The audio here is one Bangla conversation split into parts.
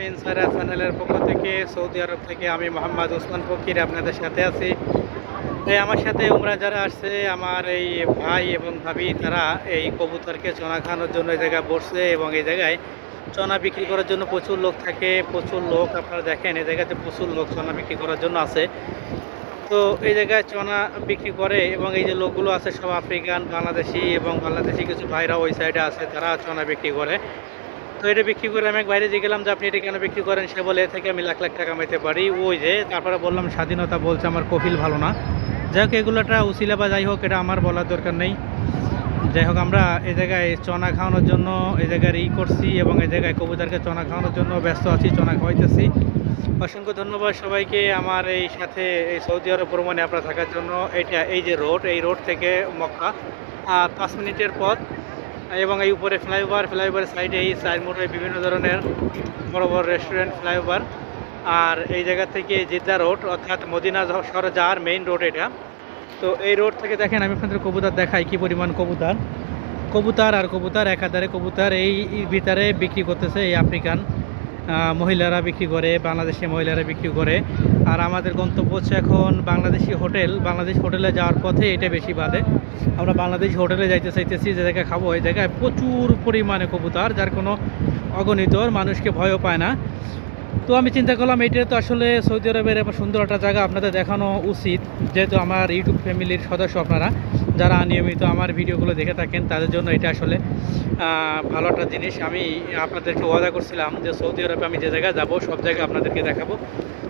পেনসারা চ্যানেলের পক্ষ থেকে সৌদি আরব থেকে আমি মোহাম্মদ ওসমান ফকির আপনাদের সাথে আছি। তাই আমার সাথে উমরা যারা আসছে আমার এই ভাই এবং ভাবি তারা এই কবুতরকে চনা খাওয়ানোর জন্য এই জায়গায় বসছে এবং এই জায়গায় চনা বিক্রি করার জন্য প্রচুর লোক থাকে। প্রচুর লোক আপনারা দেখেন এই জায়গাতে প্রচুর লোক চনা বিক্রি করার জন্য আছে। তো এই জায়গায় চনা বিক্রি করে এবং এই যে লোকগুলো আছে সব আফ্রিকান, বাংলাদেশি এবং বাংলাদেশি কিছু ভাইরা ওই সাইডে আছে তারা চনা বিক্রি করে। তো এটা বিক্রি করে আমি এক বাইরে দিয়ে গেলাম যে আপনি এটা কেন বিক্রি করেন, সে বলে এ থেকে আমি লাখ লাখ টাকা কামাইতে পারি। ওই যে তারপরে বললাম স্বাধীনতা বলছে আমার কফিল ভালো না। যাই হোক এগুলোটা উসিলা বা যাই হোক এটা আমার বলার দরকার নেই। যাই হোক আমরা এই জায়গায় চনা খাওয়ানোর জন্য এই জায়গায় করছি এবং এই জায়গায় কবুতরকে চনা খাওয়ানোর জন্য ব্যস্ত আছি, চনা খাওয়াইতেছি। অসংখ্য ধন্যবাদ সবাইকে আমার এই সাথে এই সৌদি আরব ভ্রমণে আপনারা থাকার জন্য। এটা এই যে রোড, এই রোড থেকে মক্কা 5 মিনিটের পথ এবং এই উপরে ফ্লাইওভারের সাইডে এই সাইড মোড়ে বিভিন্ন ধরনের বড় বড় রেস্টুরেন্ট, ফ্লাইওভার। আর এই জায়গা থেকে জিদ্দা রোড অর্থাৎ মদিনা শহর যাওয়ার মেইন রোড এটা। তো এই রোড থেকে দেখেন আমি আপনাদের কবুতর দেখাই কি পরিমাণ কবুতর, কবুতর আর কবুতর একাধারে কবুতর এই ভিতরে বিক্রি করতেছে এই আফ্রিকান মহিলারা বিক্রি করে, বাংলাদেশি মহিলারা বিক্রি করে। আর আমাদের গন্তব্য হচ্ছে এখন বাংলাদেশি হোটেল। বাংলাদেশ হোটেলে যাওয়ার পথে এটা বেশি বাদে আমরা বাংলাদেশি হোটেলে যাইতে চাইতেছি, যে জায়গায় খাবো এই জায়গায় প্রচুর পরিমাণে কবুতর যার কোনো অগণিত, মানুষকে ভয়ও পায় না। তো আমি চিন্তা করলাম এইটা তো আসলে সৌদি আরবের এবার সুন্দর একটা জায়গা আপনাদের দেখানো উচিত, যেহেতু আমার ইউটিউব ফ্যামিলির সদস্য আপনারা যারা নিয়মিত আমার ভিডিওগুলো দেখে থাকেন তাদের জন্য এটা আসলে ভালো একটা জিনিস। আমি আপনাদেরকে ওয়াদা করছিলাম যে সৌদি আরবে আমি যে জায়গায় যাব সব জায়গায় আপনাদেরকে দেখাবো।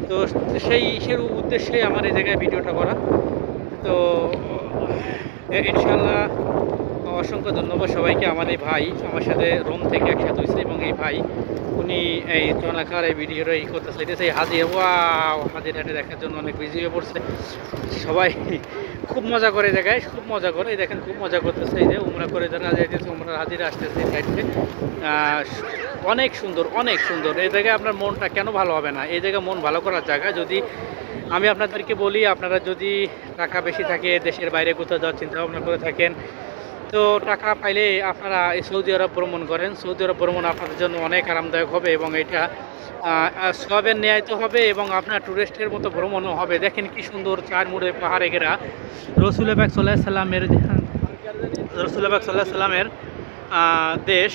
তো সেই উদ্দেশ্যে আমার এই জায়গায় ভিডিওটা করা। তো ইনশাল্লাহ অসংখ্য ধন্যবাদ সবাইকে। আমার এই ভাই আমার সাথে রোম থেকে একসাথে হয়েছে এবং এই ভাই উনি এই চনাখার এই ভিডিওটা করতে চাইতেছে। এই হাজির হাজির হাটে দেখার জন্য অনেক বিজি হয়ে পড়ছে সবাই। খুব মজা করে জায়গায়, খুব মজা করে দেখেন, খুব মজা করতেছে। এই যে উমরা করে যারা যাইতেছে উমরার হাজিরা আসতেছে সাইডে। অনেক সুন্দর, অনেক সুন্দর এই জায়গায়। আপনার মনটা কেন ভালো হবে না? এই জায়গায় মন ভালো করার জায়গা। যদি আমি আপনাদেরকে বলি, আপনারা যদি টাকা বেশি থাকে, দেশের বাইরে কোথাও যাওয়ার চিন্তা ভাবনা করে থাকেন, তো টাকা পাইলে আপনারা এই সৌদি আরব ভ্রমণ করেন। সৌদি আরব ভ্রমণ আপনাদের জন্য অনেক আরামদায়ক হবে এবং এটা সবের ন্যায় তো হবে এবং আপনার ট্যুরিস্টের মতো ভ্রমণও হবে। দেখেন কি সুন্দর চার মুড়ে পাহাড়ে ঘেরা রসুল পাক সাল্লাল্লাহু আলাইহি সাল্লামের দেশ।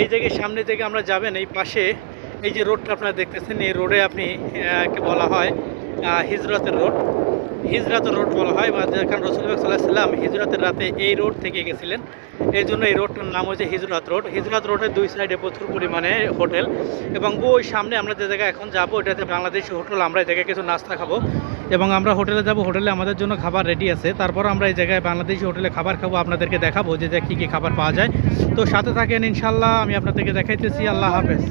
এই জায়গায় সামনে থেকে আমরা যাবেন, এই পাশে এই যে রোডটা আপনারা দেখতেছেন, এই রোডে আপনি কে বলা হয় হিজরতের রোড। হিজরাতের রোড বলা হয়, বা যেখানে রসুল পাক সাল্লাল্লাহু আলাইহি সাল্লাম হিজরতের রাতে এই রোড থেকে গেছিলেন, এই জন্য এই রোডটার নাম হচ্ছে হিজরত রোড। হিজরত রোডের দুই সাইডে প্রচুর পরিমাণে হোটেল এবং ওই সামনে আমরা যে জায়গায় এখন যাবো এটাতে বাংলাদেশি হোটেল। আমরা এই জায়গায় কিছু নাস্তা খাবো এবং আমরা হোটেলে যাব, হোটেলে আমাদের জন্য খাবার রেডি আছে। তারপর আমরা এই জায়গায় বাংলাদেশি হোটেলে খাবার খাবো, আপনাদেরকে দেখাবো যে কী কী খাবার পাওয়া যায়। তো সাথে থাকেন ইনশাল্লাহ, আমি আপনাদেরকে দেখাইতেছি। আল্লাহ হাফেজ।